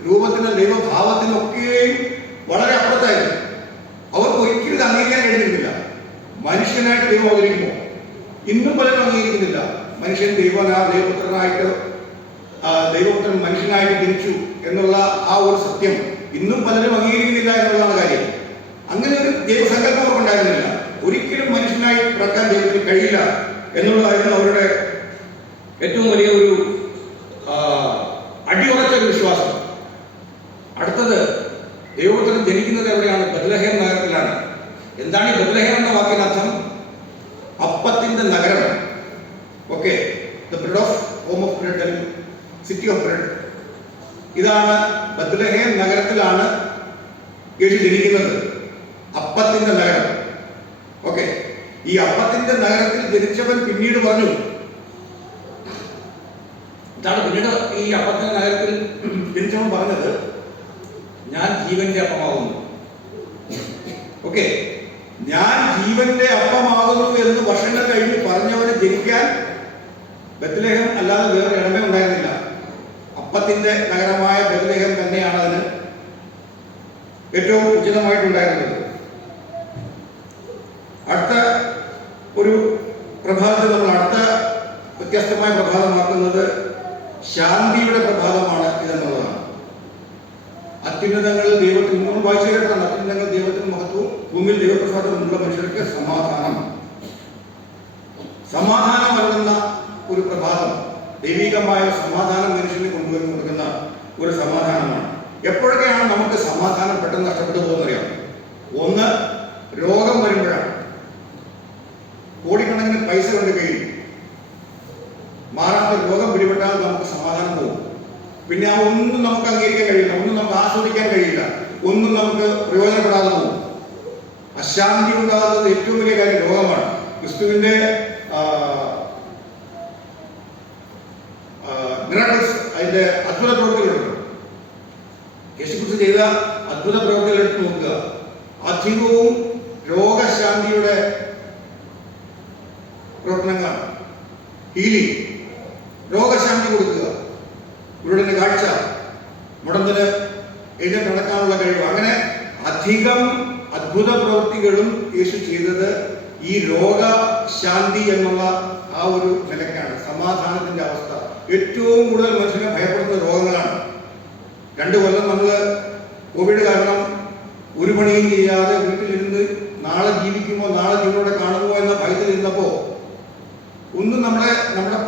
രൂപത്തിനും ദൈവഭാവത്തിനൊക്കെയും വളരെ അപ്പുറത്തായിരുന്നു. അവർക്ക് ഒരിക്കലും ഇത് അംഗീകരിക്കാൻ കഴിഞ്ഞിരുന്നില്ല. മനുഷ്യനായിട്ട് ദൈവം അവതരിക്കുമോ? ഇന്നും പലരും അംഗീകരിക്കുന്നില്ല. മനുഷ്യൻ ദൈവപുത്രനായിട്ട് ദൈവപുത്രൻ മനുഷ്യനായിട്ട് ജനിച്ചു എന്നുള്ള ആ ഒരു സത്യം ഇന്നും പലരും അംഗീകരിക്കുന്നില്ല എന്നുള്ളതാണ് കാര്യം. അങ്ങനെ ഒരു ദൈവസങ്കല്പം അവർക്കുണ്ടായിരുന്നില്ല. ഒരിക്കലും മനുഷ്യനായി പിറക്കാൻ ദൈവത്തിന് കഴിയില്ല എന്നുള്ളതായിരുന്നു അവരുടെ ഏറ്റവും വലിയ ഒരു അടിയുറച്ച ഒരു വിശ്വാസം. അടുത്തത് ദൈവപുത്രൻ ജനിക്കുന്നത് എവിടെയാണ്? ബത്ലഹേം നഗരത്തിലാണ്. എന്താണ് ഈ ബത്ലഹേം എന്ന വാക്കിനർത്ഥം? അപ്പത്തിന്റെ നഗരം. Okay, the bread of home of bread അല്ലെങ്കിൽ സിറ്റി ഓഫ് ബ്രെഡ്. ഇതാണ് ബത്ലഹേം നഗരത്തിലാണ് യേശു ജനിക്കുന്നത്. അപ്പത്തിന്റെ നഗരം. ഓക്കെ, ഈ അപ്പത്തിന്റെ നഗരത്തിൽ ജനിച്ചവൻ പിന്നീട് പറഞ്ഞു, ഇതാണ് പിന്നീട് ഈ അപ്പത്തിന്റെ നഗരത്തിൽ ജനിച്ചവൻ പറഞ്ഞത്, ഞാൻ ജീവന്റെ അപ്പമാകുന്നു. ഓക്കെ, ഞാൻ ജീവന്റെ അപ്പമാകുന്നു എന്ന് വർഷങ്ങൾ കഴിഞ്ഞ് പറഞ്ഞവന് ജനിക്കാൻ ബത്ലഹേം അല്ലാതെ വേറെ ഇടമേ ഉണ്ടായിരുന്നില്ല. അപ്പത്തിന്റെ നഗരമായ ബത്ലഹേം തന്നെയാണ് അതിന് ഏറ്റവും ഉചിതമായിട്ടുണ്ടായിരുന്നത്. അടുത്ത ഒരു പ്രഭാതത്തിൽ നമ്മൾ അടുത്ത വ്യത്യസ്തമായ പ്രഭാതമാക്കുന്നത് ശാന്തിയുടെ പ്രഭാതമാണ് ഇതെന്നുള്ളതാണ്. അത്യുന്നതങ്ങളിൽ ദൈവത്തിന് നമ്മൾ വായിച്ചു കേട്ടാണ്, അത്യുന്നതങ്ങൾ ദൈവത്തിന് മഹത്വവും ഭൂമിയിൽ ദൈവപ്രസാദമുള്ള മനുഷ്യർക്ക് സമാധാനം. സമാധാനം നൽകുന്ന ഒരു പ്രഭാതം, ദൈവികമായ സമാധാനം മനുഷ്യന് കൊണ്ടുവന്ന് കൊടുക്കുന്ന ഒരു സമാധാനമാണ്. എപ്പോഴൊക്കെയാണ് നമുക്ക് സമാധാനം പെട്ടെന്ന് നഷ്ടപ്പെട്ടു പോകുന്നറിയാം? ഒന്ന്, രോഗം വരുമ്പോഴാണ്. കോടിക്കണക്കിന് പൈസ കൊണ്ട് കയ്യിൽ മാറാത്ത രോഗം പിടിപെട്ടാൽ നമുക്ക് സമാധാനം പോകും. പിന്നെ ആ ഒന്നും നമുക്ക് അംഗീകരിക്കാൻ കഴിയില്ല, ഒന്നും നമുക്ക് ആസ്വദിക്കാൻ കഴിയില്ല, ഒന്നും നമുക്ക് പ്രയോജനപ്പെടാതെ പോകും. അശാന്തി ഉണ്ടാകുന്നത് ഏറ്റവും വലിയ കാര്യം രോഗമാണ്. ക്രിസ്തുവിന്റെ മിറാക്കിൾസ്, അതിന്റെ അത്ഭുത പ്രവൃത്തികളുണ്ട്. യേശുക്രിസ്തു ചെയ്ത അത്ഭുത പ്രവൃത്തികൾ എടുത്ത് നോക്കുക. അധികവും രോഗശാന്തിയുടെ പ്രവർത്തനങ്ങളാണ്. ഹീലിംഗ്, രോഗശാന്തി കൊടുക്കുക, കുരുടന് കാഴ്ച, മുടന്തന് എഴുന്നേറ്റ് നടക്കാനുള്ള കഴിവ്. അങ്ങനെ അധികം അത്ഭുത പ്രവൃത്തികളും യേശു ചെയ്തത് ഈ രോഗശാന്തി എന്നുള്ള ആ ഒരു നിലയ്ക്കാണ്. സമാധാനത്തിന്റെ അവസ്ഥ. ഏറ്റവും കൂടുതൽ മനുഷ്യനെ ഭയപ്പെടുന്ന രോഗങ്ങളാണ്. 2 കൊല്ലം നമ്മൾ കോവിഡ് കാരണം ഒരു പണിയും ചെയ്യാതെ വീട്ടിലിരുന്ന് നാളെ ജീവിക്കുമോ നാളെ ജീവനോടെ കാണുമോ എന്ന ഭയത്തിൽ ഇരുന്നപ്പോൾ ഒന്നും നമ്മുടെ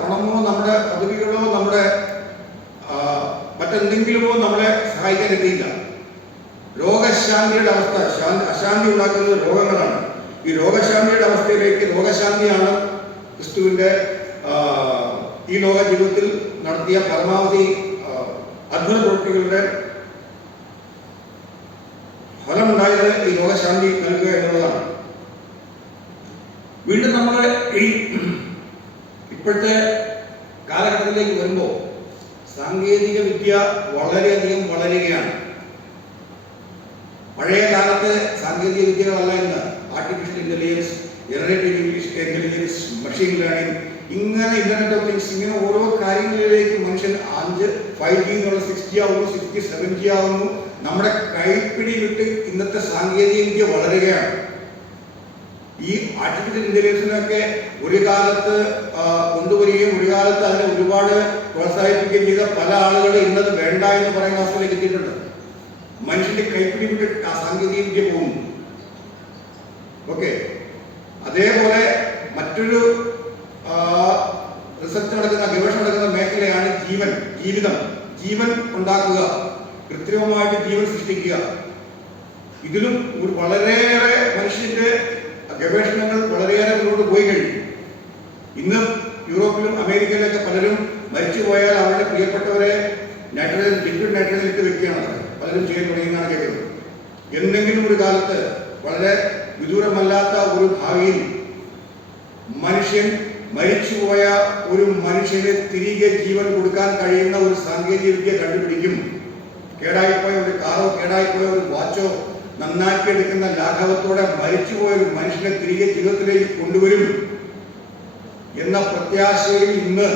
പണമോ നമ്മുടെ പദവികളോ നമ്മുടെ മറ്റെന്തെങ്കിലുമോ നമ്മളെ സഹായിക്കാൻ എത്തിയില്ല. രോഗശാന്തിയുടെ അവസ്ഥ, അശാന്തി ഉണ്ടാക്കുന്നത് രോഗങ്ങളാണ്. ഈ രോഗശാന്തിയുടെ അവസ്ഥയിലേക്ക്, രോഗശാന്തിയാണ് ക്രിസ്തുവിൻ്റെ ഈ ലോക ജീവിതത്തിൽ നടത്തിയ പരമാവധി അത്ഭുത പ്രവൃത്തികളുടെ ഫലമുണ്ടായത് ഈ രോഗശാന്തി നൽകുക എന്നുള്ളതാണ്. വീണ്ടും നമ്മൾ ഈ ഇപ്പോഴത്തെ കാലഘട്ടത്തിലേക്ക് വരുമ്പോൾ സാങ്കേതിക വിദ്യ വളരെയധികം വളരുകയാണ്. പഴയ കാലത്ത് സാങ്കേതിക വിദ്യകളല്ല ഇന്ന്. Artificial intelligence, generative intelligence, machine learning, ഇങ്ങനെ ഇന്റർനെറ്റ് ഓഫ് തിങ്സ്, ഇങ്ങനെ ഓരോ കാര്യങ്ങളിലേക്ക് മനുഷ്യൻ 5G എന്നുള്ള 6G ആവുന്നു, 6G 7G ആവുന്നു. നമ്മുടെ കൈപ്പിടി വിട്ട് ഇന്നത്തെ സാങ്കേതിക വിദ്യ വളരുകയാണ്. ഈ ആർട്ടിഫിഷ്യൽ ഇന്റലിജൻസിനൊക്കെ ഒരു കാലത്ത് കൊണ്ടുവരികയും ഒരു കാലത്ത് അതിനെ ഒരുപാട് പ്രോത്സാഹിപ്പിക്കുകയും ചെയ്ത പല ആളുകൾ ഇന്നത് വേണ്ട എന്ന് പറയുന്ന അവസ്ഥയിലേക്ക് എത്തിയിട്ടുണ്ട്. മനുഷ്യന്റെ കൈപ്പിടി വിട്ട് ആ സാങ്കേതിക വിദ്യ പോകുന്നു. ഓക്കെ, അതേപോലെ മറ്റൊരു റിസർച്ച് നടക്കുന്ന, ഗവേഷണം നടക്കുന്ന മേഖലയാണ് ജീവൻ ഉണ്ടാക്കുക, കൃത്രിമമായിട്ട് ജീവൻ സൃഷ്ടിക്കുക. ഇതിലും ഒരു വളരെയേറെ മനുഷ്യന്റെ ഗവേഷണങ്ങൾ വളരെയേറെ മുന്നോട്ട് പോയി കഴിഞ്ഞു. ഇന്ന് യൂറോപ്പിലും അമേരിക്കയിലൊക്കെ പലരും മരിച്ചുപോയാൽ അവരുടെ പ്രിയപ്പെട്ടവരെ ലിക്വിഡ് നൈട്രജൻ ഇട്ട് വെക്കുകയാണ് പലരും ചെയ്യാൻ തുടങ്ങിയെന്നാണ് കേൾക്കുന്നത്. എന്തെങ്കിലും ഒരു കാലത്ത്, വളരെ വിദൂരമല്ലാത്ത ഒരു ഭാവിയിൽ, മനുഷ്യൻ മരിച്ചുപോയ ഒരു മനുഷ്യന് തിരികെ ജീവൻ കൊടുക്കാൻ കഴിയുന്ന ഒരു സാങ്കേതിക വിദ്യ കണ്ടുപിടിക്കും. കേടായിപ്പോയ ഒരു കാറോ കേടായിപ്പോയ ഒരു വാച്ചോ നന്നാക്കിയെടുക്കുന്ന ലാഘവത്തോടെ മരിച്ചുപോയ ഒരു മനുഷ്യനെ തിരികെ ജീവിതത്തിലേക്ക് കൊണ്ടുവരും എന്ന പ്രത്യാശയിൽ ഇന്ന്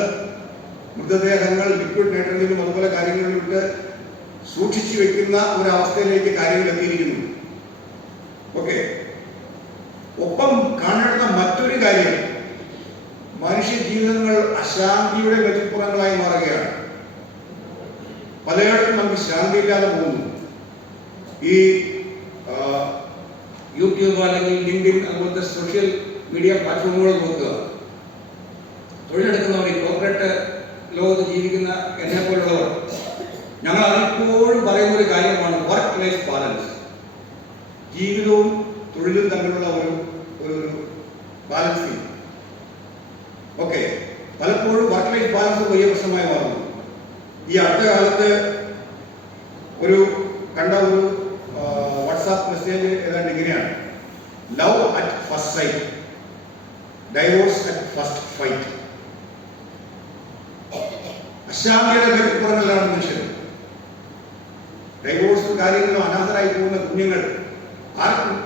മൃതദേഹങ്ങൾ ലിക്വിഡ് നൈട്രജനും അതുപോലെ കാര്യങ്ങളിലിട്ട് സൂക്ഷിച്ചു വെക്കുന്ന ഒരവസ്ഥയിലേക്ക് കാര്യങ്ങൾ എത്തിയിരിക്കുന്നു. ഓക്കെ, ഒപ്പം കാണേണ്ട മറ്റൊരു കാര്യം, മനുഷ്യ ജീവിതങ്ങൾ അശാന്തിയുടെ ഗതിപ്പുറങ്ങളായി മാറുകയാണ്. പലയിടത്തും നമുക്ക് ശാന്തിയില്ലാതെ പോകുന്നു. ഈ യൂട്യൂബ് അല്ലെങ്കിൽ ലിങ്ക്ഡിൻ അതുപോലത്തെ സോഷ്യൽ മീഡിയ പ്ലാറ്റ്ഫോമുകൾ നോക്കുക. തൊഴിലെടുക്കുന്നവർ, ഈ കോർപ്പറേറ്റ് ലോകത്ത് ജീവിക്കുന്ന എന്നെ പോലുള്ളവർ, ഞങ്ങൾ അതിപ്പോഴും പറയുന്ന ഒരു കാര്യമാണ് വർക്ക് ലൈഫ് ബാലൻസ്. ജീവിതവും തൊഴിലും തമ്മിലുള്ള ഒരു ബാലൻസിങ്. ഓക്കെ, പലപ്പോഴും വർക്ക് ലൈഫ് ബാലൻസ് വലിയ പ്രശ്നമായി മാറുന്നു. ഈ അടുത്ത കാലത്ത് കണ്ട ഒരു വാട്സാപ്പ് മെസ്സേജ് ഏതാണ്ട് ഇങ്ങനെയാണ്: love at first sight, divorce at first fight. അശാന്തിയുടെ വ്യക്തിപുറങ്ങളിലാണ് മനുഷ്യർ. ഡൈവോഴ്സും കാര്യങ്ങളിലും അനാഥരായി പോകുന്ന കുഞ്ഞുങ്ങൾ, ആർക്കും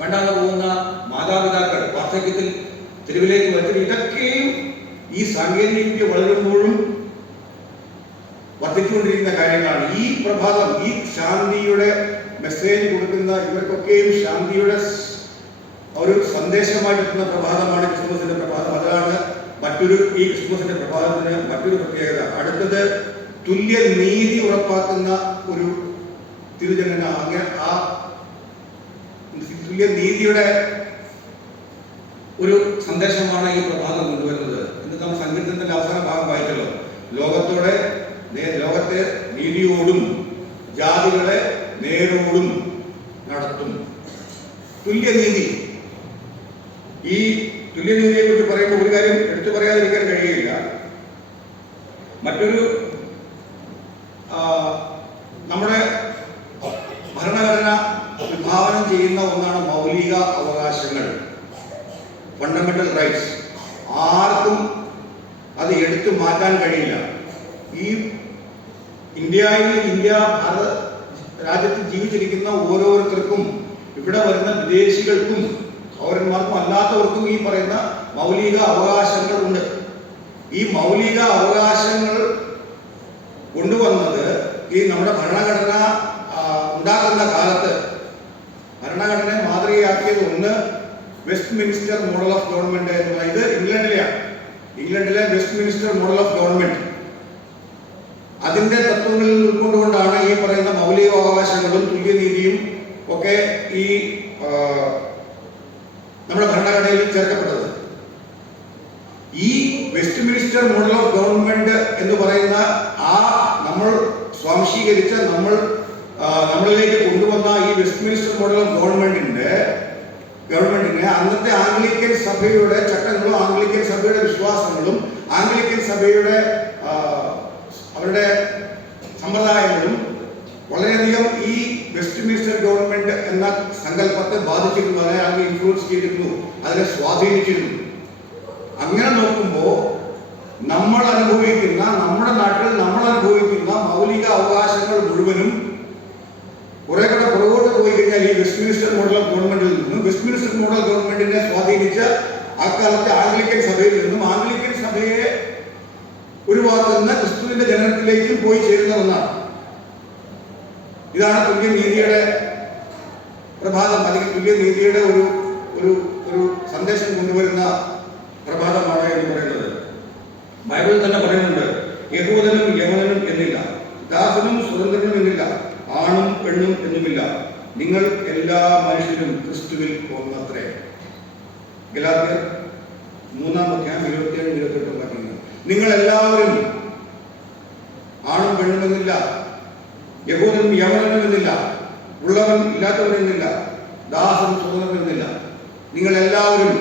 വേണ്ടാതെ പോകുന്ന മാതാപിതാക്കൾ, വാർദ്ധക്യത്തിൽ തെരുവിലേക്ക് വരുന്നത്, ഇതൊക്കെയും ഈ സാങ്കേതിക വിദ്യ വളരുമ്പോഴും വർദ്ധിച്ചുകൊണ്ടിരിക്കുന്ന കാര്യങ്ങളാണ്. ഈ പ്രഭാതം, ഈ ശാന്തിയുടെ മെസ്സേജ് കൊടുക്കുന്ന ഇവർക്കൊക്കെയും ശാന്തിയുടെ ഒരു സന്ദേശമായിട്ട് എത്തുന്ന പ്രഭാതമാണ് ക്രിസ്മസിന്റെ പ്രഭാതം. അതാണ് ഈ ക്രിസ്മസിന്റെ പ്രഭാതത്തിന് മറ്റൊരു പ്രത്യേകത. അടുത്തത് തുല്യ നീതി ഉറപ്പാക്കുന്ന ഒരു തിരുജനന. അങ്ങനെ ആ തുല്യ നീതിയുടെ ഒരു സന്ദേശമാണ് ഈ പ്രഭാതം കൊണ്ടുവരുന്നത്. ഇന്ന് നമ്മൾ സങ്കീർത്തനത്തിന്റെ അവസാന ഭാഗം വായിച്ചല്ലോ. ലോകത്തെ നീതിയോടും ജാതികളെ നേരോടും നടത്തും. തുല്യനീതി. ഈ തുല്യനീതിയെ കുറിച്ച് പറയുമ്പോൾ ഒരു കാര്യം എടുത്തു പറയാതിരിക്കാൻ കഴിയില്ല. മറ്റൊരു നമ്മുടെ ഭരണഘടന വിഭാവനം ചെയ്യുന്ന ഒന്നാണ് മൗലിക അവകാശങ്ങൾ, ഫണ്ടമെന്റൽ റൈറ്റ്സ്. ആർക്കും അത് എടുത്തു മാറ്റാൻ കഴിയില്ല. ഈ ഇന്ത്യ ഭാരത രാജ്യത്ത് ജീവിച്ചിരിക്കുന്ന ഓരോരുത്തർക്കും, ഇവിടെ വരുന്ന വിദേശികൾക്കും പൗരന്മാർക്കും അല്ലാത്തവർക്കും ഈ പറയുന്ന മൗലിക അവകാശങ്ങൾ ഉണ്ട്. ഈ മൗലിക അവകാശങ്ങൾ കൊണ്ടുവന്നത് ഈ നമ്മുടെ ഭരണഘടന ഉണ്ടാകുന്ന കാലത്ത് ഭരണഘടനയെ മാതൃകയാക്കിയത് ഒന്ന് west minister model of government എന്ന് പറയുന്നത് ഇംഗ്ലണ്ടിലെ west minister model of government. അതിന്റെ തത്വങ്ങളിൽ ഉൾക്കൊണ്ടുകൊണ്ടാണ് ഈ പറയുന്ന മൗലിക അവകാശങ്ങളും തുല്യനീതിയും ഒക്കെ ഈ നമ്മുടെ ഭരണഘടനയിൽ ചേർക്കപ്പെട്ടത്. ഈ west minister model of government എന്ന് പറയുന്ന നമ്മൾ സ്വാംശീകരിച്ച നമ്മളിലേക്ക് കൊണ്ടുവന്ന ഈ വെസ്റ്റ് മിനിസ്റ്റർ മോഡൽ ഓഫ് ഗവൺമെന്റിന്റെ ഗവൺമെന്റിനെ അന്നത്തെ ആംഗ്ലിക്കൻ സഭയുടെ ചട്ടങ്ങളും ആംഗ്ലിക്കൻ സഭയുടെ വിശ്വാസങ്ങളും ആംഗ്ലിക്കൻ സഭയുടെ അവരുടെ സമ്പ്രദായങ്ങളും വളരെയധികം ഈ വെസ്റ്റ് മിനിസ്റ്റർ ഗവൺമെന്റ് എന്ന സങ്കല്പത്തെ ബാധിച്ചിരുന്നു, അതിനെ ഇൻഫ്ലുവൻസ് ചെയ്തിരുന്നു, അതിനെ സ്വാധീനിച്ചിരുന്നു. അങ്ങനെ നോക്കുമ്പോൾ നമ്മുടെ നാട്ടിൽ നമ്മൾ അനുഭവിക്കുന്ന മൗലിക അവകാശങ്ങൾ മുഴുവനും കുറെ കൂടെ പുറകോട്ട് പോയി കഴിഞ്ഞാൽ ഈ വെസ്റ്റ് മിനിസ്റ്റർ മോഡൽ ഗവൺമെന്റിൽ നിന്നും വെസ്റ്റ് മിനിസ്റ്റർ മോഡൽ ഗവൺമെന്റിനെ സ്വാധീനിച്ച അക്കാലത്തെ ആംഗ്ലിക്കൻ സഭയിൽ നിന്നും ആംഗ്ലിക്കൻ സഭയെ ഒഴിവാക്കുന്ന ക്രിസ്തുവിന്റെ ജനനത്തിലേക്കും പോയി ചേരുന്ന ഒന്നാണ്. ഇതാണ് തുല്യനീതിയുടെ പ്രഭാതം, അല്ലെങ്കിൽ തുല്യനീതിയുടെ ഒരു ഒരു ഒരു സന്ദേശം കൊണ്ടുവരുന്ന പ്രഭാതമാണ് എന്ന് പറയുന്നത്. ബൈബിളിൽ തന്നെ പറയുന്നുണ്ട്, യഹൂദനും യവനനും എന്നില്ല, ദാസനും സ്വതന്ത്രനും എന്നില്ല, ആണും പെണ്ണും എന്നുമില്ല, നിങ്ങൾ എല്ലാ മനുഷ്യരും ക്രിസ്തുവിൽ ഒന്നത്രേ. ഗലാത്യർ 3:27-28 പറയുന്നു, നിങ്ങൾ എല്ലാവരും ആണും പെണ്ണും എന്നില്ല, യഹൂദനും യവനനും എന്നില്ല, ഉള്ളവൻ ഇല്ലാത്തവനെന്നില്ല, ദാസൻ സ്വതന്ത്രനെന്നില്ല, നിങ്ങൾ എല്ലാവരും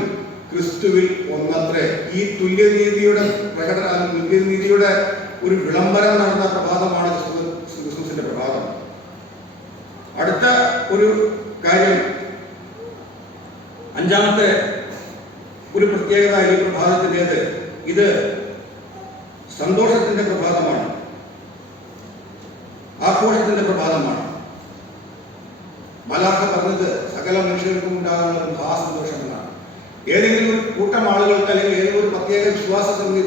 ക്രിസ്തുവിൽ ഒന്നത്രേ. ഈ തുല്യനീതിയുടെ പ്രകടനം, തുല്യനീതിയുടെ ഒരു വിളംബരം നടന്ന പ്രഭാതമാണ് ക്രിസ്മസിന്റെ പ്രഭാതം. അടുത്ത ഒരു കാര്യം, അഞ്ചാമത്തെ ഒരു പ്രത്യേകത ഈ പ്രഭാതത്തിൻ്റെത്, ഇത് സന്തോഷത്തിന്റെ പ്രഭാതമാണ്, ആഘോഷത്തിന്റെ പ്രഭാതമാണ്. മലാഖ പറഞ്ഞത് സകല മനുഷ്യർക്കും ഉണ്ടാകുന്ന ഒരു മഹാസന്തോഷം എന്നാണ്. ഏതെങ്കിലും ഒരു കൂട്ടം ആളുകൾക്ക്, അല്ലെങ്കിൽ ഏതെങ്കിലും ഒരു പ്രത്യേക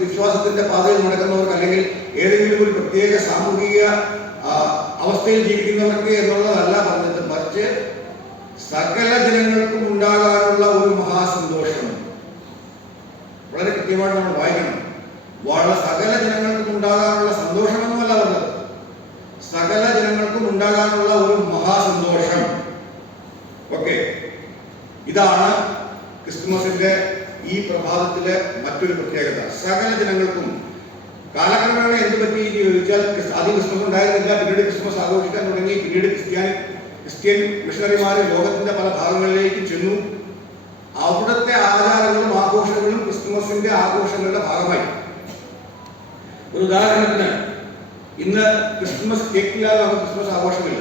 വിശ്വാസത്തിന്റെ പാതയിൽ നടക്കുന്നവർക്ക്, അല്ലെങ്കിൽ ഏതെങ്കിലും ഒരു പ്രത്യേക സാമൂഹിക അവസ്ഥയിൽ ജീവിക്കുന്നവർക്ക് എന്നുള്ളതല്ല പറഞ്ഞത്, മറിച്ച് സകല ജനങ്ങൾക്കും ഉണ്ടാകാനുള്ള ഒരു മഹാസന്തോഷം. വളരെ കൃത്യമായിട്ട് നമ്മൾ വായിക്കണം. സകല ജനങ്ങൾക്കും ഉണ്ടാകാനുള്ള സന്തോഷമെന്നല്ല പറഞ്ഞത്, സകല ജനങ്ങൾക്കും ഉണ്ടാകാനുള്ള ഒരു മഹാസന്തോഷം. ഓക്കെ, ഇതാണ് ക്രിസ്തുമസിന്റെ ഈ പ്രഭാതത്തിലെ മറ്റൊരു പ്രത്യേകത. സകല ജനങ്ങൾക്കും. കാലക്രമേണ എന്ത് പറ്റി എന്ന് ചോദിച്ചാൽ, ആദ്യം ക്രിസ്മസ് ഉണ്ടായിരുന്നില്ല, പിന്നീട് ക്രിസ്മസ് ആഘോഷിക്കാൻ തുടങ്ങി, പിന്നീട് ക്രിസ്ത്യൻ മിഷണറിമാർ ലോകത്തിന്റെ പല ഭാഗങ്ങളിലേക്കും ചെന്നു. അവിടുത്തെ ആചാരങ്ങളും ആഘോഷങ്ങളും ക്രിസ്തുമസിന്റെ ആഘോഷങ്ങളുടെ ഭാഗമായി. ഒരു ഉദാഹരണത്തിന്, ഇന്ന് ക്രിസ്മസ് കേക്കില്ലാതെ നമുക്ക് ക്രിസ്മസ് ആഘോഷമില്ല.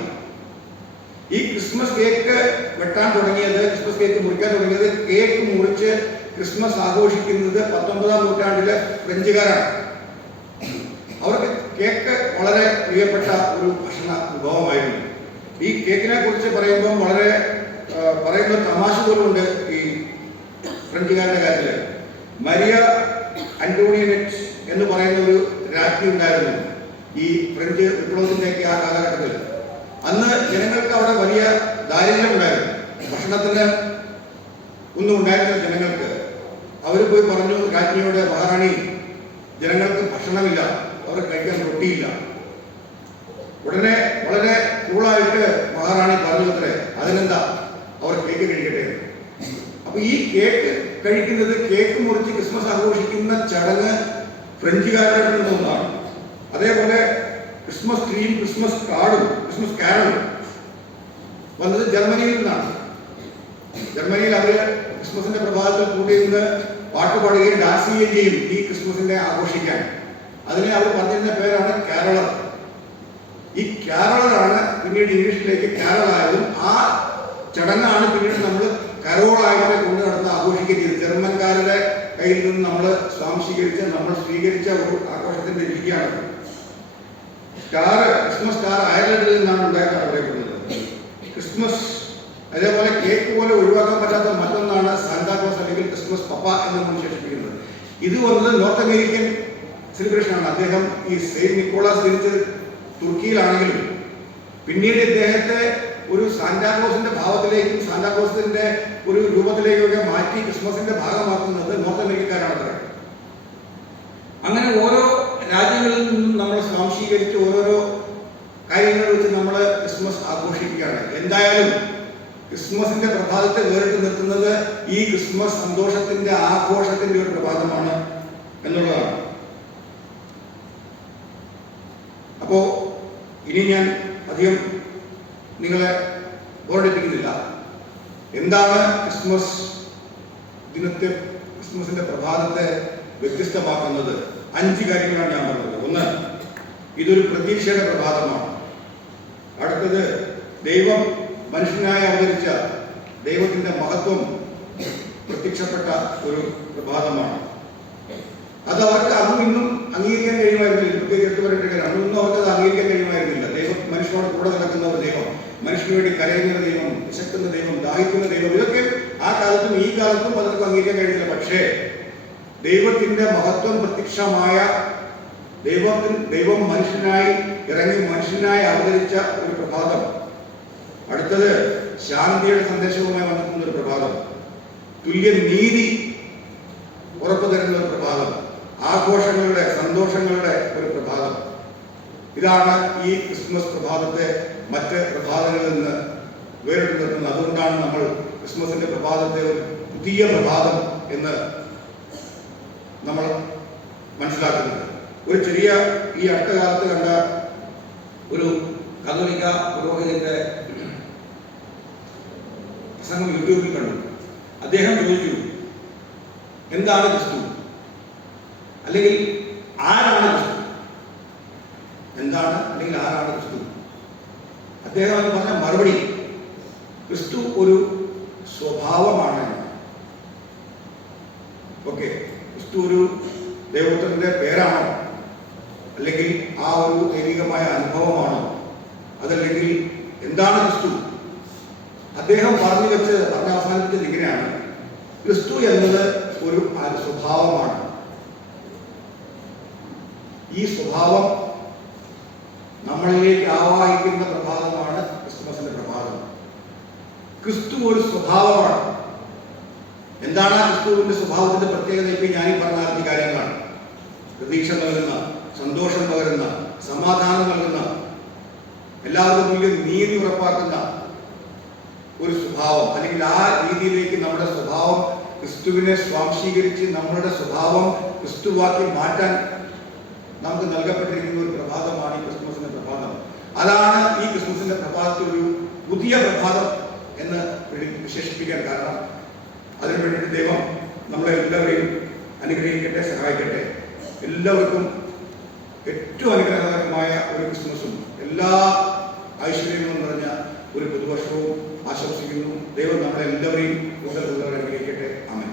ഈ ക്രിസ്മസ് കേക്ക് വെട്ടാൻ തുടങ്ങിയത്, ക്രിസ്മസ് കേക്ക് മുറിക്കാൻ തുടങ്ങിയത്, കേക്ക് മുറിച്ച് ക്രിസ്മസ് ആഘോഷിക്കുന്നത് 19-ാം നൂറ്റാണ്ടിലെ ഫ്രഞ്ചുകാരാണ്. അവർക്ക് കേക്ക് വളരെ പ്രിയപ്പെട്ട ഒരു ഭക്ഷണ വിഭവമായിരുന്നു. ഈ കേക്കിനെ കുറിച്ച് പറയുമ്പോൾ വളരെ പറയുന്ന തമാശ പോലുണ്ട് ഈ ഫ്രഞ്ചുകാരുടെ കാര്യത്തിൽ. മരിയ അന്റോണിയനെറ്റ് എന്ന് പറയുന്ന ഒരു രാജ്ഞി ഉണ്ടായിരുന്നു ഈ ഫ്രഞ്ച് വിപ്ലവത്തിൻ്റെയൊക്കെ ആ കാലഘട്ടത്തിൽ. അന്ന് ജനങ്ങൾക്ക് അവിടെ വലിയ ദാരിദ്ര്യം ഉണ്ടായിരുന്നു, ഭക്ഷണത്തിന് ഒന്നും ഉണ്ടായിരുന്നില്ല ജനങ്ങൾക്ക്. അവർ പോയി പറഞ്ഞു രാജ്ഞിയോട്, മഹാറാണി, ജനങ്ങൾക്ക് ഭക്ഷണമില്ല, അവർ കഴിക്കാൻ റൊട്ടിയില്ല. ഉടനെ വളരെ കൂളായിട്ട് മഹാറാണി പറഞ്ഞു അത്രേ, അതിനെന്താ, അവർ കേക്ക് കഴിക്കട്ടെ. അപ്പൊ ഈ കേക്ക് കഴിക്കുന്നത്, കേക്ക് മുറിച്ച് ക്രിസ്മസ് ആഘോഷിക്കുന്ന ചടങ്ങ് ഫ്രഞ്ചുകാരുടെ ഒന്നാണ്. അതേപോലെ ക്രിസ്മസ് ട്രീയും ക്രിസ്മസ് കാർഡും ക്രിസ്മസ് കാരലും വന്നത് ജർമ്മനിയിൽ നിന്നാണ്. ജർമ്മനിയിൽ അവർ ക്രിസ്മസിന്റെ പ്രഭാതത്തിൽ കൂടിയിരുന്ന് പാട്ട് പാടുകയും ഡാൻസ് ചെയ്യുകയും ചെയ്യും ഈ ക്രിസ്മസിനെ ആഘോഷിക്കാൻ. അതിനെ അവർ പറഞ്ഞിരുന്ന പേരാണ് കാരളർ. ഈ കാരളറാണ് പിന്നീട് ഇംഗ്ലീഷിലേക്ക് കാരളായതും ആ ചടങ്ങാണ് പിന്നീട് നമ്മൾ കരോളായിട്ട് കൊണ്ട് നടന്ന് ആഘോഷിക്കുകയും ചെയ്തത്. ജർമ്മൻകാരുടെ കയ്യിൽ നിന്ന് നമ്മൾ സ്വാംശീകരിച്ച, നമ്മൾ സ്വീകരിച്ച ഒരു ആഘോഷത്തിന്റെ രീതിയാണ്. ക്രിസ്മസ് സ്റ്റാർ അയർലൻഡിൽ നിന്നാണ് ഉണ്ടായിട്ടാണ് അറിയപ്പെടുന്നത്. ക്രിസ്മസ് അതേപോലെ കേക്ക് പോലെ ഒഴിവാക്കാൻ പറ്റാത്ത മറ്റൊന്നാണ് സാന്താക്ലോസ് അല്ലെങ്കിൽ ക്രിസ്മസ് പപ്പ എന്ന് നമ്മൾ വിശേഷിപ്പിക്കുന്നത്. ഇത് വന്നത് നോർത്ത് അമേരിക്കൻ സെലിബ്രേഷനാണ്. അദ്ദേഹം ഈ സെയിന്റ് നിക്കോളാസ് ജനിച്ചത് തുർക്കിയിലാണെങ്കിലും പിന്നീട് ഇദ്ദേഹത്തെ ഒരു സാന്താക്ലോസിന്റെ ഭാവത്തിലേക്കും സാന്താക്ലോസിന്റെ ഒരു രൂപത്തിലേക്കൊക്കെ മാറ്റി ക്രിസ്മസിന്റെ ഭാഗമാക്കുന്നത് നോർത്ത് അമേരിക്കക്കാരാണ്. അങ്ങനെ ഓരോ രാജ്യങ്ങളിൽ നിന്നും നമ്മൾ സ്വാംശീകരിച്ച് ഓരോരോ കാര്യങ്ങൾ വെച്ച് നമ്മൾ ക്രിസ്മസ് ആഘോഷിക്കുകയാണ്. എന്തായാലും ക്രിസ്മസിന്റെ പ്രഭാതത്തെ വേറിട്ട് നിർത്തുന്നത് ഈ ക്രിസ്മസ് സന്തോഷത്തിന്റെ ആഘോഷത്തിന്റെ ഒരു പ്രഭാതമാണ് എന്നുള്ളതാണ്. അപ്പോ ഇനി ഞാൻ അധികം നിങ്ങളെ ബോറടിപ്പിക്കുന്നില്ല. എന്താണ് ക്രിസ്മസ് ദിനത്തെ, ക്രിസ്മസിന്റെ പ്രഭാതത്തെ വ്യത്യസ്തമാക്കുന്നത്? 5 കാര്യങ്ങളാണ് ഞാൻ പറഞ്ഞത്. ഒന്ന്, ഇതൊരു പ്രതീക്ഷയുടെ പ്രഭാതമാണ്. അടുത്തത്, ദൈവം മനുഷ്യനായി അവതരിച്ച ദൈവത്തിന്റെ മഹത്വം പ്രത്യക്ഷപ്പെട്ട ഒരു പ്രഭാതമാണ്. അത് അവർക്ക് അന്നും ഇന്നും അംഗീകരിക്കാൻ കഴിയുമായിരുന്നില്ല. 28 അന്നൊന്നും അവർക്ക് അത് അംഗീകരിക്കാൻ കഴിയുമായിരുന്നില്ല. ദൈവം മനുഷ്യനോട് കൂടെ നടക്കുന്ന ഒരു ദൈവം, മനുഷ്യന് വേണ്ടി കരയുന്ന ദൈവം, വിശക്കുന്ന ദൈവം, ദാഹിക്കുന്ന ദൈവം, ഇതൊക്കെ ആ കാലത്തും ഈ കാലത്തും പലർക്കും അംഗീകരിക്കാൻ കഴിയുന്നില്ല. പക്ഷേ ദൈവത്തിന്റെ മഹത്വം പ്രത്യക്ഷമായ ദൈവം മനുഷ്യനായി ഇറങ്ങി മനുഷ്യനായി അവതരിച്ച ഒരു പ്രഭാതം. അടുത്തത്, ശാന്തിയുടെ സന്ദേശവുമായി വന്നെത്തുന്ന ഒരു പ്രഭാതം. തുല്യ നീതി ഉറപ്പു തരുന്ന ഒരു പ്രഭാതം. ആഘോഷങ്ങളുടെ, സന്തോഷങ്ങളുടെ ഒരു പ്രഭാതം. ഇതാണ് ഈ ക്രിസ്മസ് പ്രഭാതത്തെ മറ്റ് പ്രഭാതങ്ങളിൽ നിന്ന് വേറിട്ട് നിർത്തുന്നത്. അതുകൊണ്ടാണ് നമ്മൾ ക്രിസ്മസിന്റെ പ്രഭാതത്തെ ഒരു പുതിയ പ്രഭാതം എന്ന് നമ്മൾ മനസ്സിലാക്കുന്നത്. ഒരു ചെറിയ ഈ അടുത്ത കാലത്ത് കണ്ട ഒരു കത്തോലിക്ക പുരോഹിതന്റെ പ്രസംഗം യൂട്യൂബിൽ കണ്ടു. അദ്ദേഹം ചോദിച്ചു, എന്താണ് ക്രിസ്തു? അല്ലെങ്കിൽ ആരാണ് ക്രിസ്തു? എന്താണ് അല്ലെങ്കിൽ ആരാണ് ക്രിസ്തു? അദ്ദേഹം എന്ന് പറഞ്ഞ മറുപടി, ക്രിസ്തു ഒരു സ്വഭാവമാണ്. ഓക്കെ, ക്രിസ്തു ഒരു ദൈവത്തിന്റെ പേരാണോ? അല്ലെങ്കിൽ ആ ഒരു ദൈവികമായ അനുഭവമാണോ? അതല്ലെങ്കിൽ എന്താണ് ക്രിസ്തു? അദ്ദേഹം പറഞ്ഞ് അവസാനിപ്പിച്ചത് ഇങ്ങനെയാണ്: ക്രിസ്തു എന്നത് ഒരു സ്വഭാവമാണ്. ഈ സ്വഭാവം നമ്മളിലേക്ക് ആവാഹിക്കുന്ന പ്രഭാതമാണ് ക്രിസ്മസിന്റെ പ്രഭാതം. ക്രിസ്തു ഒരു സ്വഭാവമാണ്. എന്താണ് ആ ക്രിസ്തുവിന്റെ സ്വഭാവത്തിന്റെ പ്രത്യേകത? ഇപ്പം ഞാനീ പറഞ്ഞ 5 കാര്യങ്ങളാണ്. പ്രതീക്ഷ നൽകുന്ന, സന്തോഷം പകരുന്ന, സമാധാനം നൽകുന്ന, എല്ലാവർക്കും തുല്യ നീതി ഉറപ്പാക്കുന്ന ഒരു സ്വഭാവം. അല്ലെങ്കിൽ ആ രീതിയിലേക്ക് നമ്മുടെ സ്വഭാവം ക്രിസ്തുവിനെ സ്വാംശീകരിച്ച് നമ്മളുടെ സ്വഭാവം ക്രിസ്തുവാക്കി മാറ്റാൻ നമുക്ക് നൽകപ്പെട്ടിരിക്കുന്ന ഒരു പ്രഭാതമാണ് ഈ ക്രിസ്മസിന്റെ പ്രഭാതം. അതാണ് ഈ ക്രിസ്മസിന്റെ പ്രഭാതത്തിൽ ഒരു പുതിയ പ്രഭാതം എന്ന് വിശേഷിപ്പിക്കാൻ കാരണം. അതിനു വേണ്ടിയിട്ട് ദൈവം നമ്മളെ എല്ലാവരെയും അനുഗ്രഹിക്കട്ടെ, സഹായിക്കട്ടെ. എല്ലാവർക്കും ഏറ്റവും അനുഗ്രഹകരമായ ഒരു ക്രിസ്മസും എല്ലാ ഐശ്വര്യങ്ങളും നിറഞ്ഞ ഒരു പുതുവർഷവും ആശംസിക്കുന്നു. ദൈവം നമ്മളെ എല്ലാവരെയും കൂടുതൽ അനുഗ്രഹിക്കട്ടെ. ആമേൻ.